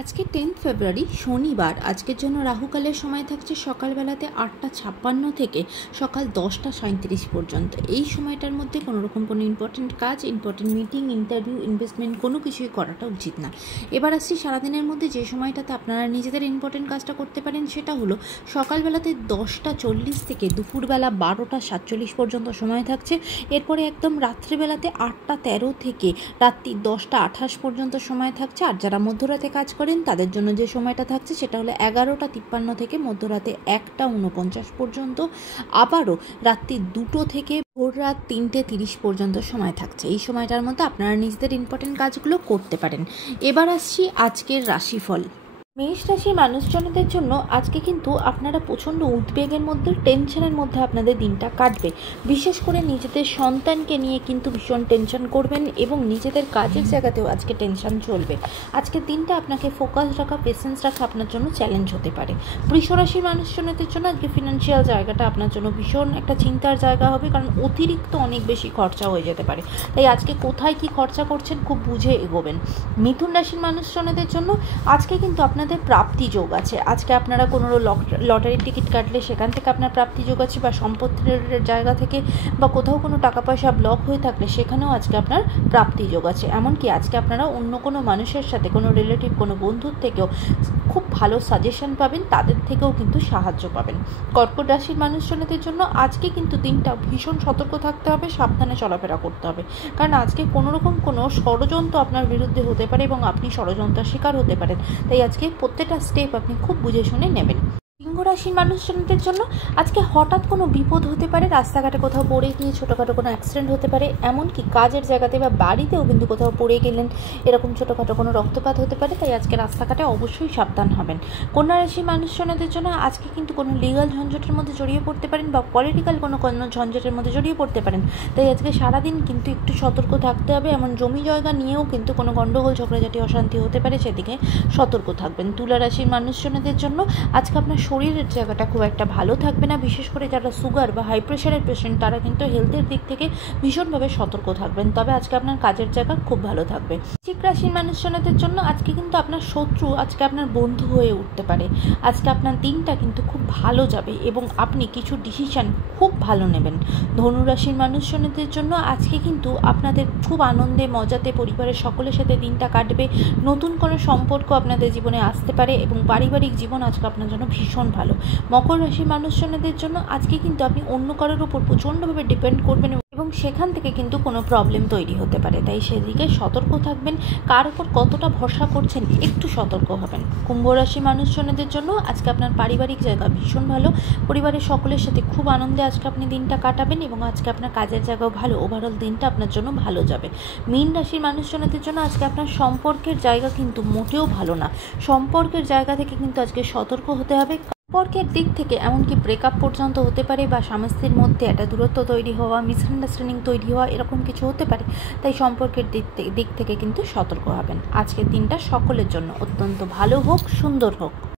আজকে 10 ফেব্রুয়ারি শনিবার। আজকের জন্য রাহুকালের সময় থাকছে সকালবেলাতে 8:56 থেকে সকাল 10:37 পর্যন্ত। এই সময়টার মধ্যে কোনো রকম কোনো ইম্পর্টেন্ট কাজ, ইম্পর্টেন্ট মিটিং, ইন্টারভিউ, ইনভেস্টমেন্ট কোনো কিছুই করাটা উচিত না। এবার আসছি সারাদিনের মধ্যে যে সময়টাতে আপনারা নিজেদের ইম্পর্টেন্ট কাজটা করতে পারেন, সেটা হলো সকালবেলাতে 10:40 থেকে দুপুরবেলা 12:47 পর্যন্ত সময় থাকছে। এরপরে একদম রাত্রিবেলাতে 8:13 থেকে রাত্রি 10:28 পর্যন্ত সময় থাকছে। আর যারা মধ্যরাতে কাজ করেন তাদের জন্য যে সময়টা থাকছে সেটা হলো 11:53 থেকে মধ্যরাতে 1:49 পর্যন্ত। আবারও রাত্রি 2 থেকে ভোর রাত 3:30 পর্যন্ত সময় থাকছে। এই সময়টার মধ্যে আপনারা নিজেদের ইম্পর্টেন্ট কাজগুলো করতে পারেন। এবার আসছি আজকের রাশিফল। মেষ রাশির মানুষজনদের জন্য আজকে কিন্তু আপনারা প্রচণ্ড উদ্বেগের মধ্যে, টেনশনের মধ্যে আপনাদের দিনটা কাটবে। বিশেষ করে নিজেদের সন্তানকে নিয়ে কিন্তু ভীষণ টেনশন করবেন এবং নিজেদের কাজের জায়গাতেও আজকে টেনশন চলবে। আজকের দিনটা আপনাকে ফোকাস রাখা, পেশেন্স রাখা আপনার জন্য চ্যালেঞ্জ হতে পারে। বৃষ রাশির মানুষজনদের জন্য আজকে ফিনান্সিয়াল জায়গাটা আপনার জন্য ভীষণ একটা চিন্তার জায়গা হবে, কারণ অতিরিক্ত অনেক বেশি খরচা হয়ে যেতে পারে। তাই আজকে কোথায় কি খরচা করছেন খুব বুঝে এগোবেন। মিথুন রাশির মানুষজনদের জন্য আজকে কিন্তু আপনাদের প্রাপ্তি যোগ আছে। আজকে আপনারা কোনো লটারির টিকিট কাটলে সেখান থেকে আপনার প্রাপ্তি যোগ আছে, বা সম্পত্তির জায়গা থেকে বা কোথাও কোনো টাকা পয়সা ব্লক হয়ে থাকলে সেখানেও আজকে আপনার প্রাপ্তি যোগ আছে। এমনকি আজকে আপনারা অন্য কোনো মানুষের সাথে, কোনো রিলেটিভ, কোনো বন্ধুর থেকেও খুব ভালো সাজেশন পাবেন, তাদের থেকেও কিন্তু সাহায্য পাবেন। কর্কট রাশির মানুষজনদের জন্য আজকে কিন্তু দিনটা ভীষণ সতর্ক থাকতে হবে, সাবধানে চলাফেরা করতে হবে, কারণ আজকে কোনো রকম কোনো ষড়যন্ত্র আপনার বিরুদ্ধে হতে পারে এবং আপনি ষড়যন্ত্রের শিকার হতে পারেন। তাই আজকে প্রত্যেকটা স্টেপ আপনি খুব বুঝে শুনে নেবেন। সিংহ রাশির মানুষজনদের জন্য আজকে হঠাৎ কোনো বিপদ হতে পারে, রাস্তাঘাটে কোথাও পড়ে গিয়ে ছোটোখাটো কোনো অ্যাক্সিডেন্ট হতে পারে, এমনকি কাজের জায়গাতে বা বাড়িতেও কিন্তু কোথাও পড়ে গেলেন, এরকম ছোটোখাটো কোনো রক্তপাত হতে পারে। তাই আজকে রাস্তাঘাটে অবশ্যই সাবধান হবেন। কন্যা রাশির মানুষজনদের জন্য আজকে কিন্তু কোনো লিগাল ঝঞ্ঝটের মধ্যে জড়িয়ে পড়তে পারেন বা পলিটিক্যাল কোনো ঝঞ্ঝটের মধ্যে জড়িয়ে পড়তে পারেন। তাই আজকে সারাদিন কিন্তু একটু সতর্ক থাকতে হবে। এমন জমি জায়গা নিয়েও কিন্তু কোনো গণ্ডগোল, ঝগড়াঝাটি, অশান্তি হতে পারে, সেদিকে সতর্ক থাকবেন। তুলা রাশির মানুষজনদের জন্য আজকে আপনার শরীরের জায়গাটা খুব একটা ভালো থাকবে না। বিশেষ করে যারা সুগার বা হাই প্রেশারের পেশেন্ট, তারা কিন্তু হেলথের দিক থেকে ভীষণভাবে সতর্ক থাকবেন। তবে আজকে আপনার কাজের জায়গা খুব ভালো থাকবে। বৃশ্চিক রাশির মানুষজনদের জন্য আজকে কিন্তু আপনার শত্রু আজকে আপনার বন্ধু হয়ে উঠতে পারে। আজকে আপনার দিনটা কিন্তু খুব ভালো যাবে এবং আপনি কিছু ডিসিশন খুব ভালো নেবেন। ধনু রাশির মানুষজনদের জন্য আজকে কিন্তু আপনাদের খুব আনন্দে মজাতে পরিবারের সকলের সাথে দিনটা কাটবে। নতুন কোনো সম্পর্ক আপনাদের জীবনে আসতে পারে এবং পারিবারিক জীবন আজকে আপনার জন্য ভীষণ ভালো। মকর রাশির মানুষজনদের জন্য আজকে কিন্তু আপনি অন্য কারোর উপর প্রচণ্ডভাবে ডিপেন্ড করবেন এবং সেখান থেকে কিন্তু কোনো প্রবলেম তৈরি হতে পারে। তাই সেদিকে সতর্ক থাকবেন। কার উপর কতটা ভরসা করছেন একটু সতর্ক হবেন। কুম্ভ রাশি মানুষজনদের জন্য আজকে আপনার পারিবারিক জায়গা ভীষণ ভালো। পরিবারের সকলের সাথে খুব আনন্দে আজকে আপনি দিনটা কাটাবেন এবং আজকে আপনার কাজের জায়গাও ভালো। ওভারঅল দিনটা আপনার জন্য ভালো যাবে। মীন রাশির মানুষজনদের জন্য আজকে আপনার সম্পর্কের জায়গা কিন্তু মোটেও ভালো না। সম্পর্কের জায়গা থেকে কিন্তু আজকে সতর্ক হতে হবে। সম্পর্কের দিক থেকে এমনকি ব্রেকআপ পর্যন্ত হতে পারে, বা স্বামী স্ত্রীর মধ্যে একটা দূরত্ব তৈরি হওয়া, মিসআন্ডারস্ট্যান্ডিং তৈরি হওয়া, এরকম কিছু হতে পারে। তাই সম্পর্কের দিক থেকে কিন্তু সতর্ক হবেন। আজকের দিনটা সকলের জন্য অত্যন্ত ভালো হোক, সুন্দর হোক।